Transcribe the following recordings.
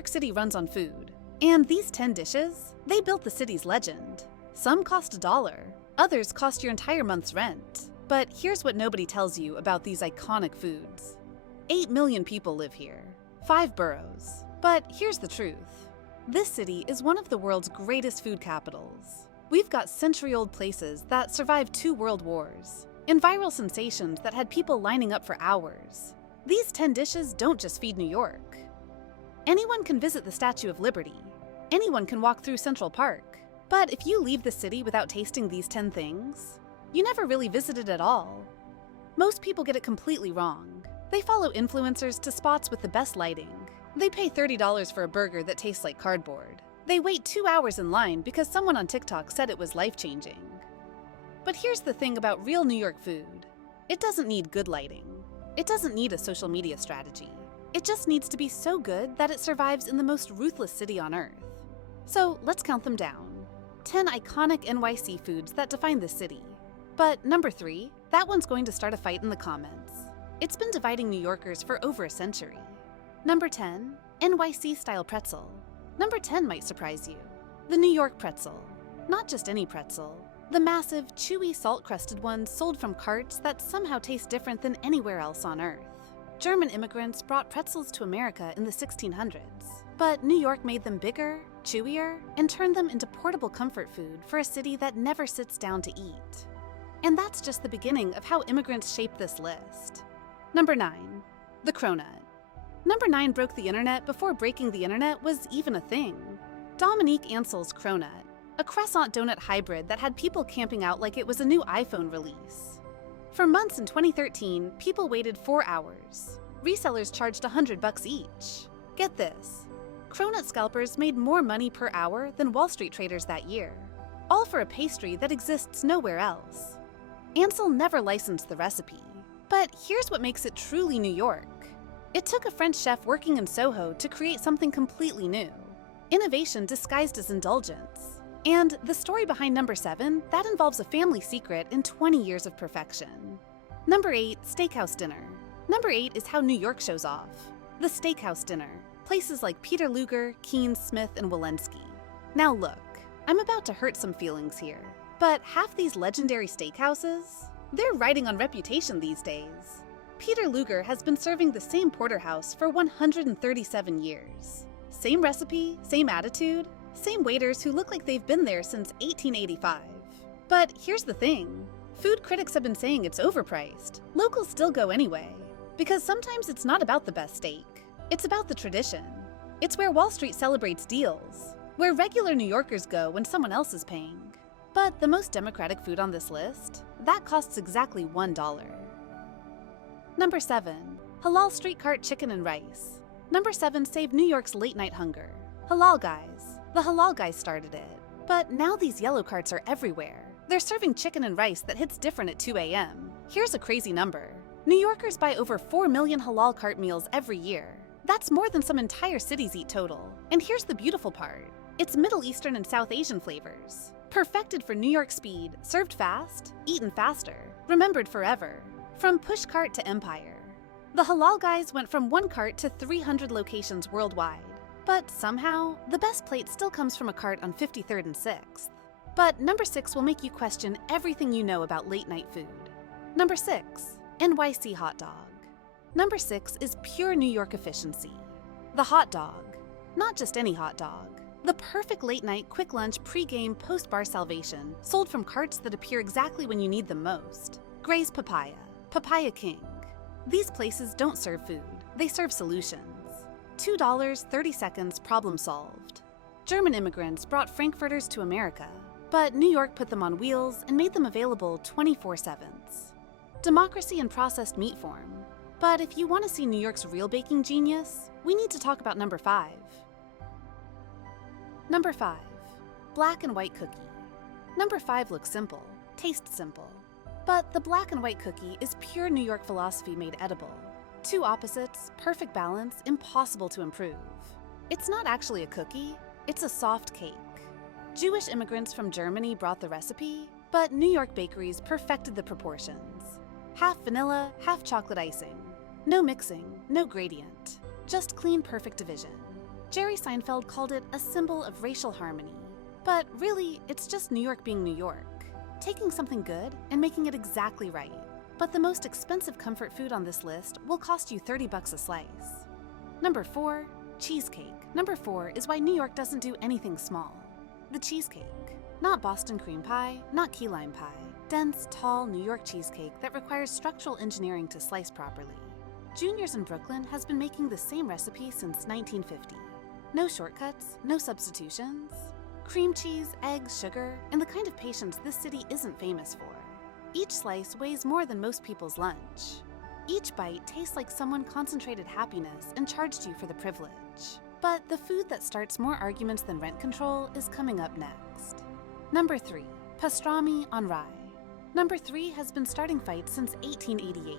York City runs on food. And these 10 dishes, they built the city's legend. Some cost $1, others cost your entire month's rent. But here's what nobody tells you about these iconic foods. 8 million people live here, 5 boroughs. But here's the truth. This city is one of the world's greatest food capitals. We've got century-old places that survived 2 world wars, and viral sensations that had people lining up for hours. These 10 dishes don't just feed New York. Anyone can visit the Statue of Liberty. Anyone can walk through Central Park. But if you leave the city without tasting these 10 things, you never really visited at all. Most people get it completely wrong. They follow influencers to spots with the best lighting. They pay $30 for a burger that tastes like cardboard. They wait 2 hours in line because someone on TikTok said it was life-changing. But here's the thing about real New York food. It doesn't need good lighting. It doesn't need a social media strategy. It just needs to be so good that it survives in the most ruthless city on earth. So let's count them down. 10 iconic NYC foods that define this city. But number 3, that one's going to start a fight in the comments. It's been dividing New Yorkers for over a century. Number 10, NYC-style pretzel. Number 10 might surprise you. The New York pretzel. Not just any pretzel. The massive, chewy, salt-crusted ones sold from carts that somehow taste different than anywhere else on Earth. German immigrants brought pretzels to America in the 1600s. But New York made them bigger, chewier, and turned them into portable comfort food for a city that never sits down to eat. And that's just the beginning of how immigrants shaped this list. Number 9, the Cronut. Number 9 broke the internet before breaking the internet was even a thing. Dominique Ansell's Cronut, a croissant donut hybrid that had people camping out like it was a new iPhone release. For months in 2013, people waited 4 hours. Resellers charged $100 each. Get this, Cronut scalpers made more money per hour than Wall Street traders that year, all for a pastry that exists nowhere else. Ansell never licensed the recipe, but here's what makes it truly New York. It took a French chef working in Soho to create something completely new. Innovation disguised as indulgence. And the story behind number 7, that involves a family secret in 20 years of perfection. Number 8, Steakhouse Dinner. Number 8 is how New York shows off. The Steakhouse Dinner. Places like Peter Luger, Keynes, Smith, and Walensky. Now look, I'm about to hurt some feelings here, but half these legendary steakhouses, they're riding on reputation these days. Peter Luger has been serving the same porterhouse for 137 years. Same recipe, same attitude, same waiters who look like they've been there since 1885. But here's the thing, food critics have been saying it's overpriced. Locals still go anyway, because sometimes it's not about the best steak. It's about the tradition. It's where Wall Street celebrates deals, where regular New Yorkers go when someone else is paying. But the most democratic food on this list, that costs exactly $1. Number 7, Halal street cart chicken and rice. Number 7 saved New York's late-night hunger. Halal Guys. The Halal Guys started it. But now these yellow carts are everywhere. They're serving chicken and rice that hits different at 2 a.m. Here's a crazy number. New Yorkers buy over 4 million halal cart meals every year. That's more than some entire cities eat total. And here's the beautiful part. It's Middle Eastern and South Asian flavors. Perfected for New York speed, served fast, eaten faster, remembered forever. From push cart to empire. The Halal Guys went from 1 cart to 300 locations worldwide. But somehow, the best plate still comes from a cart on 53rd and 6th. But number 6 will make you question everything you know about late-night food. Number 6, NYC Hotdog. Number 6 is pure New York efficiency. The hot dog. Not just any hot dog. The perfect late-night, quick lunch, pre-game, post-bar salvation, sold from carts that appear exactly when you need them most. Gray's Papaya. Papaya King. These places don't serve food, they serve solutions. $2, 30 seconds, problem solved. German immigrants brought Frankfurters to America, but New York put them on wheels and made them available 24/7. Democracy in processed meat form. But if you want to see New York's real baking genius, we need to talk about number 5. Number 5, black and white cookie. Number 5 looks simple, tastes simple. But the black and white cookie is pure New York philosophy made edible. 2 opposites, perfect balance, impossible to improve. It's not actually a cookie, it's a soft cake. Jewish immigrants from Germany brought the recipe, but New York bakeries perfected the proportions. Half vanilla, half chocolate icing. No mixing, no gradient. Just clean, perfect division. Jerry Seinfeld called it a symbol of racial harmony. But really, it's just New York being New York, taking something good and making it exactly right. But the most expensive comfort food on this list will cost you $30 a slice. Number 4, cheesecake. Number 4 is why New York doesn't do anything small. The cheesecake. Not Boston cream pie, not key lime pie. Dense, tall New York cheesecake that requires structural engineering to slice properly. Junior's in Brooklyn has been making the same recipe since 1950. No shortcuts, no substitutions. Cream cheese, eggs, sugar, and the kind of patience this city isn't famous for. Each slice weighs more than most people's lunch. Each bite tastes like someone concentrated happiness and charged you for the privilege. But the food that starts more arguments than rent control is coming up next. Number 3, pastrami on rye. Number 3 has been starting fights since 1888.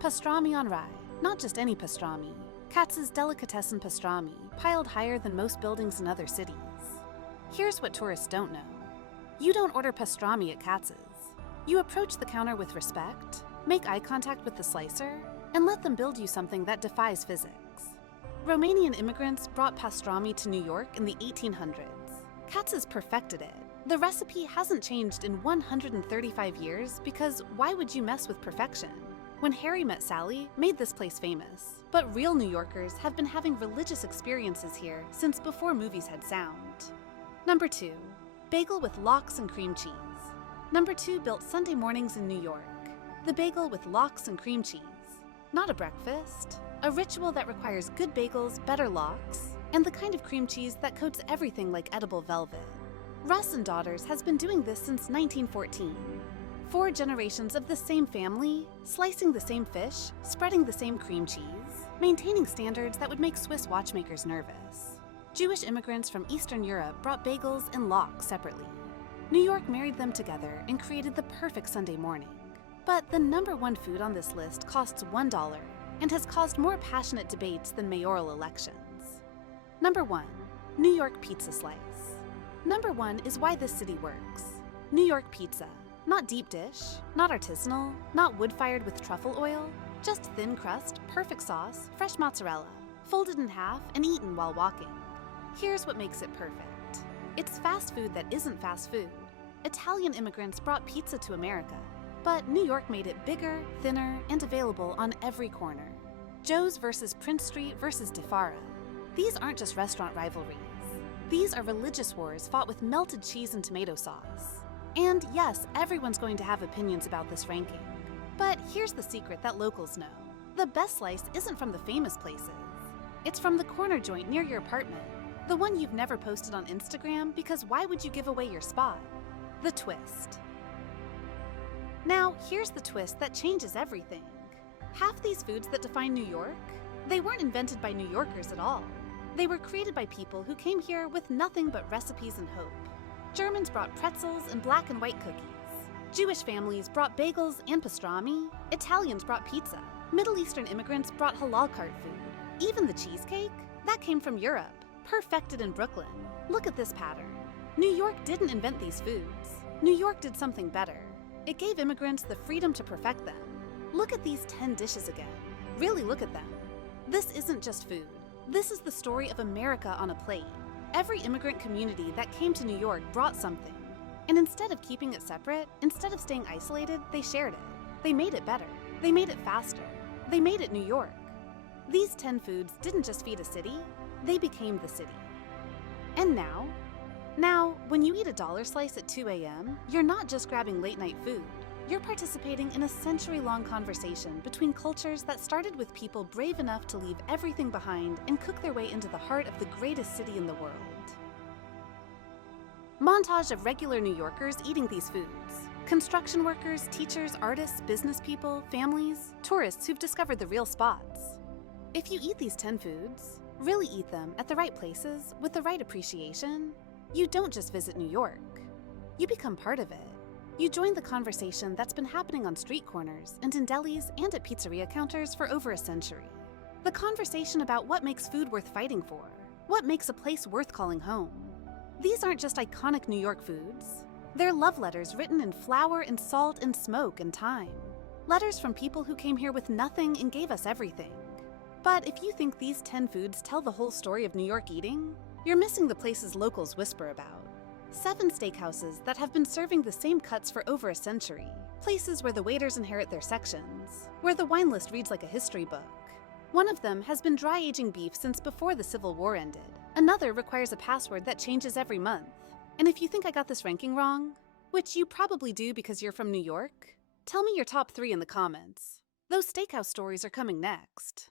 Pastrami on rye, not just any pastrami. Katz's delicatessen pastrami, piled higher than most buildings in other cities. Here's what tourists don't know. You don't order pastrami at Katz's. You approach the counter with respect, make eye contact with the slicer, and let them build you something that defies physics. Romanian immigrants brought pastrami to New York in the 1800s. Katz's perfected it. The recipe hasn't changed in 135 years because why would you mess with perfection? When Harry Met Sally made this place famous, but real New Yorkers have been having religious experiences here since before movies had sound. Number 2, bagel with lox and cream cheese. Number 2 built Sunday mornings in New York. The bagel with lox and cream cheese. Not a breakfast, a ritual that requires good bagels, better lox, and the kind of cream cheese that coats everything like edible velvet. Russ and Daughters has been doing this since 1914. 4 generations of the same family, slicing the same fish, spreading the same cream cheese, maintaining standards that would make Swiss watchmakers nervous. Jewish immigrants from Eastern Europe brought bagels and lox separately. New York married them together and created the perfect Sunday morning. But the number 1 food on this list costs $1 and has caused more passionate debates than mayoral elections. Number 1, New York pizza slice. Number 1 is why this city works. New York pizza. Not deep dish, not artisanal, not wood-fired with truffle oil, just thin crust, perfect sauce, fresh mozzarella, folded in half and eaten while walking. Here's what makes it perfect. It's fast food that isn't fast food. Italian immigrants brought pizza to America, but New York made it bigger, thinner, and available on every corner. Joe's versus Prince Street versus DeFara. These aren't just restaurant rivalries. These are religious wars fought with melted cheese and tomato sauce. And yes, everyone's going to have opinions about this ranking. But here's the secret that locals know. The best slice isn't from the famous places. It's from the corner joint near your apartment. The one you've never posted on Instagram because why would you give away your spot? The twist. Now, here's the twist that changes everything. Half these foods that define New York, they weren't invented by New Yorkers at all. They were created by people who came here with nothing but recipes and hope. Germans brought pretzels and black and white cookies. Jewish families brought bagels and pastrami. Italians brought pizza. Middle Eastern immigrants brought halal cart food. Even the cheesecake, that came from Europe, perfected in Brooklyn. Look at this pattern. New York didn't invent these foods. New York did something better. It gave immigrants the freedom to perfect them. Look at these 10 dishes again. Really look at them. This isn't just food. This is the story of America on a plate. Every immigrant community that came to New York brought something. And instead of keeping it separate, instead of staying isolated, they shared it. They made it better. They made it faster. They made it New York. These 10 foods didn't just feed a city, they became the city. And now, when you eat a dollar slice at 2 a.m., you're not just grabbing late night food. You're participating in a century-long conversation between cultures that started with people brave enough to leave everything behind and cook their way into the heart of the greatest city in the world. Montage of regular New Yorkers eating these foods. Construction workers, teachers, artists, business people, families, tourists who've discovered the real spots. If you eat these 10 foods, really eat them at the right places with the right appreciation, you don't just visit New York. You become part of it. You join the conversation that's been happening on street corners and in delis and at pizzeria counters for over a century. The conversation about what makes food worth fighting for, what makes a place worth calling home. These aren't just iconic New York foods. They're love letters written in flour and salt and smoke and time. Letters from people who came here with nothing and gave us everything. But if you think these 10 foods tell the whole story of New York eating, you're missing the places locals whisper about. 7 steakhouses that have been serving the same cuts for over a century. Places where the waiters inherit their sections, where the wine list reads like a history book. One of them has been dry aging beef since before the Civil War ended. Another requires a password that changes every month. And if you think I got this ranking wrong, which you probably do because you're from New York, tell me your top 3 in the comments. Those steakhouse stories are coming next.